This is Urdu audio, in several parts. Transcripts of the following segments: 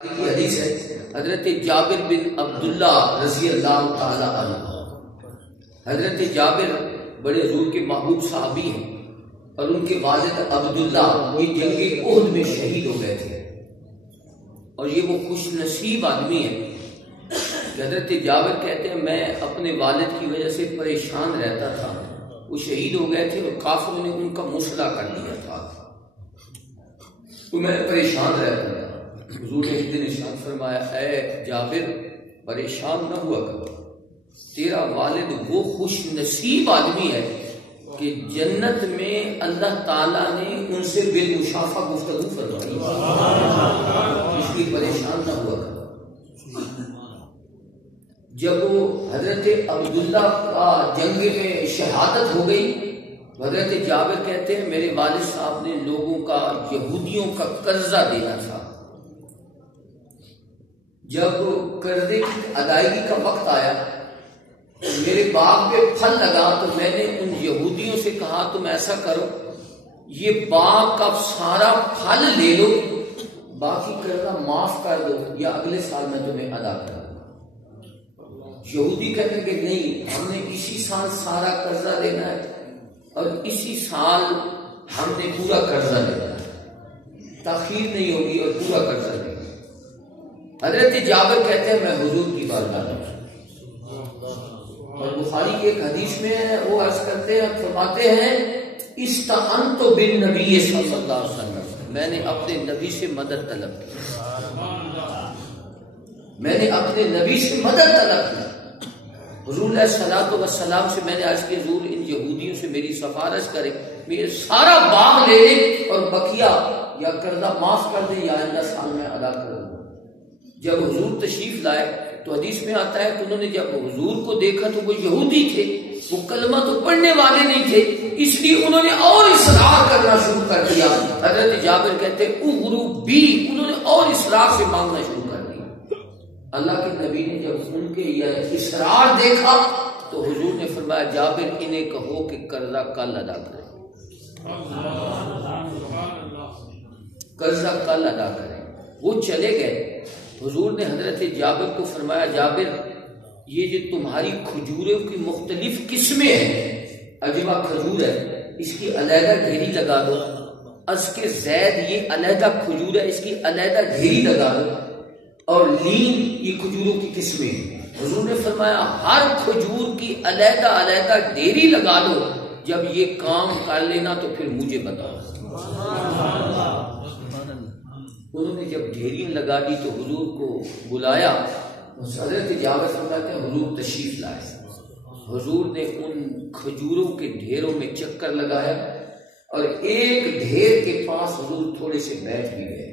کی حدیث ہے حضرت جابر بن عبداللہ رضی اللہ تعالی عنہ. حضرت جابر بڑے حضور کے محبوب صحابی ہیں اور ان کے والد عبداللہ یہ جنگ احد میں شہید ہو گئے تھے. اور یہ وہ خوش نصیب آدمی ہے کہ حضرت جابر کہتے ہیں میں اپنے والد کی وجہ سے پریشان رہتا تھا. وہ شہید ہو گئے تھے اور کافروں نے ان کا مسئلہ کر دیا تھا تو میں پریشان رہتا تھا. حضور نے ایک دن ارشاد فرمایا اے جابر پریشان نہ ہوا کر، تیرا والد وہ خوش نصیب آدمی ہے کہ جنت میں اللہ تعالیٰ نے ان سے بالمشافہ گفتگو فرمائی، اس لیے پریشان نہ ہوا کر. جب وہ حضرت عبداللہ کا جنگ میں شہادت ہو گئی، حضرت جابر کہتے ہیں میرے والد صاحب نے لوگوں کا یہودیوں کا قرضہ دینا تھا. جب قرضے کی ادائیگی کا وقت آیا میرے باغ پہ پھل لگا تو میں نے ان یہودیوں سے کہا تم ایسا کرو یہ باغ کا سارا پھل لے لو، باقی قرضہ معاف کر دو یا اگلے سال میں تمہیں ادا کروں. یہودی کہتے کہ نہیں، ہم نے اسی سال سارا قرضہ لینا ہے اور اسی سال ہم نے پورا قرضہ لینا ہے، تاخیر نہیں ہوگی اور پورا قرضہ لینا. حضرت جابر کہتے ہیں میں حضور کی بارگاہ میں، اور بخاری کی ایک حدیث میں وہ عرض کرتے ہیں فرماتے ہیں استعنت بالنبی صلی اللہ علیہ وسلم، میں نے اپنے نبی سے مدد طلب کی، میں نے اپنے نبی سے مدد طلب کی. حضور علیہ الصلوۃ والسلام سے میں نے عرض کی حضور ان یہودیوں سے میری سفارش کرے، میرے سارا باغ لے لے اور بقیہ یا قرضہ معاف کر دے یا آئندہ سال میں ادا کر دوں. جب حضور تشریف لائے تو حدیث میں آتا ہے کہ انہوں نے جب حضور کو دیکھا تو وہ یہودی تھے، وہ کلمہ تو پڑھنے والے نہیں تھے، اس لیے انہوں نے اور اصرار کرنا شروع کر دیا. حضرت جابر کہتے اغرو بی، انہوں نے اور اصرار سے مانگنا شروع کر دیا. اللہ کے نبی نے جب ان کے یہ اصرار دیکھا تو حضور نے فرمایا جابر انہیں کہو کہ قرضہ کل ادا کریں، قرضہ کل ادا کریں. وہ چلے گئے. حضور نے حضرت جابر کو فرمایا جابر یہ جو تمہاری کھجوروں کی مختلف قسمیں ہیں، عجبہ کھجور ہے اس کی علیحدہ ڈھیری لگا دو، از کے زید یہ علیحدہ کھجور ہے اس کی علیحدہ ڈھیری لگا دو، اور لین یہ کھجوروں کی قسمیں ہیں. حضور نے فرمایا ہر کھجور کی علیحدہ علیحدہ ڈھیری لگا دو، جب یہ کام کر لینا تو پھر مجھے بتاؤ. انہوں نے جب ڈھیریاں لگا دی تو حضور کو بلایا. حضرت جابر فرماتے ہیں حضور تشریف لائے. حضور نے ان کھجوروں کے ڈھیروں میں چکر لگایا اور ایک ڈھیر کے پاس حضور تھوڑے سے بیٹھ بھی گئے.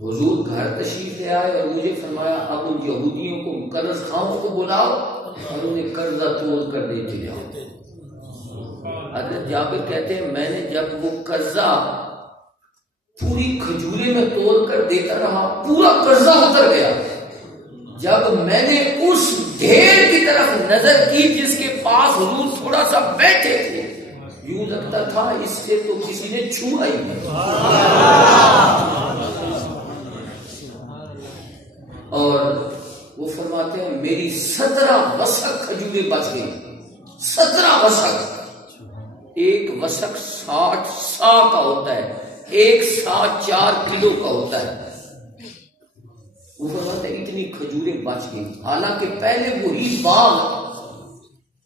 حضور گھر تشریف لے آئے اور مجھے فرمایا اب ان یہودیوں کو قرض خواہوں کو بلاؤ اور انہیں قرضہ توڑ کر دیتے جاؤ. حضرت جابر کہتے ہیں میں نے جب وہ قرضہ پوری کھجورے میں توڑ کر دیتا رہا پورا قرضہ اتر گیا. جب میں نے اس ڈھیر کی طرف نظر کی جس کے پاس حضور تھوڑا سا بیٹھے تھے یوں لگتا تھا اس سے تو کسی نے چھوا ہی نہیں. اور وہ فرماتے ہیں میری 17 وسق کھجوریں بچ گئی. 17 وسق، ایک وسق 60 سا کا ہوتا ہے، ایک سا 4 کلو کا ہوتا ہے. وہ فرماتے ہیں اتنی کھجوریں بچ گئی، حالانکہ پہلے وہی باغ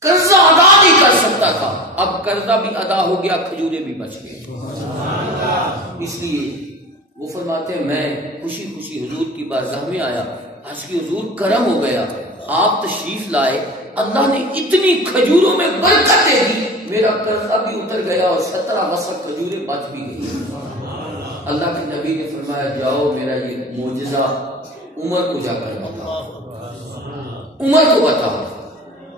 قرضہ ادا نہیں کر سکتا تھا، اب قرضہ بھی ادا ہو گیا کھجوریں بھی بچ گئی. اس لیے وہ فرماتے ہیں میں خوشی خوشی حضور کی بارگاہ میں آیا. آج کی حضور کرم ہو گیا، آپ تشریف لائے، اللہ نے اتنی کھجوروں میں برکت دے دی، میرا قرضہ بھی اتر گیا اور 17 وسق کھجوریں بچ بھی گئی. اللہ کے نبی نے فرمایا جاؤ میرا یہ معجزہ عمر کو جا کر بتاؤ، عمر کو بتاؤ.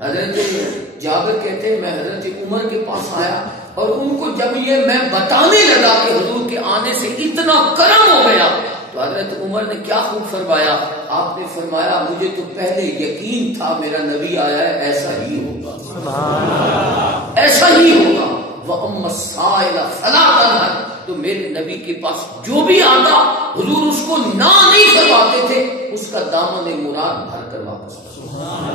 حضرت جابر کہتے ہیں میں حضرت عمر کے پاس آیا اور ان کو جب یہ میں بتانے لگا کہ حضور کے آنے سے اتنا کرم ہو گیا تو حضرت عمر نے کیا خوب فرمایا، آپ نے فرمایا مجھے تو پہلے یقین تھا میرا نبی آیا ہے، ایسا ہی ہوگا، ایسا ہی ہوگا. وَأَمَّا السَّائِلَ فَلَا تَنْهَرْ، تو میرے نبی کے پاس جو بھی آتا حضور نہ نہیں فرماتے تھے اس کا دامن مراد بھر کر واپس کرو.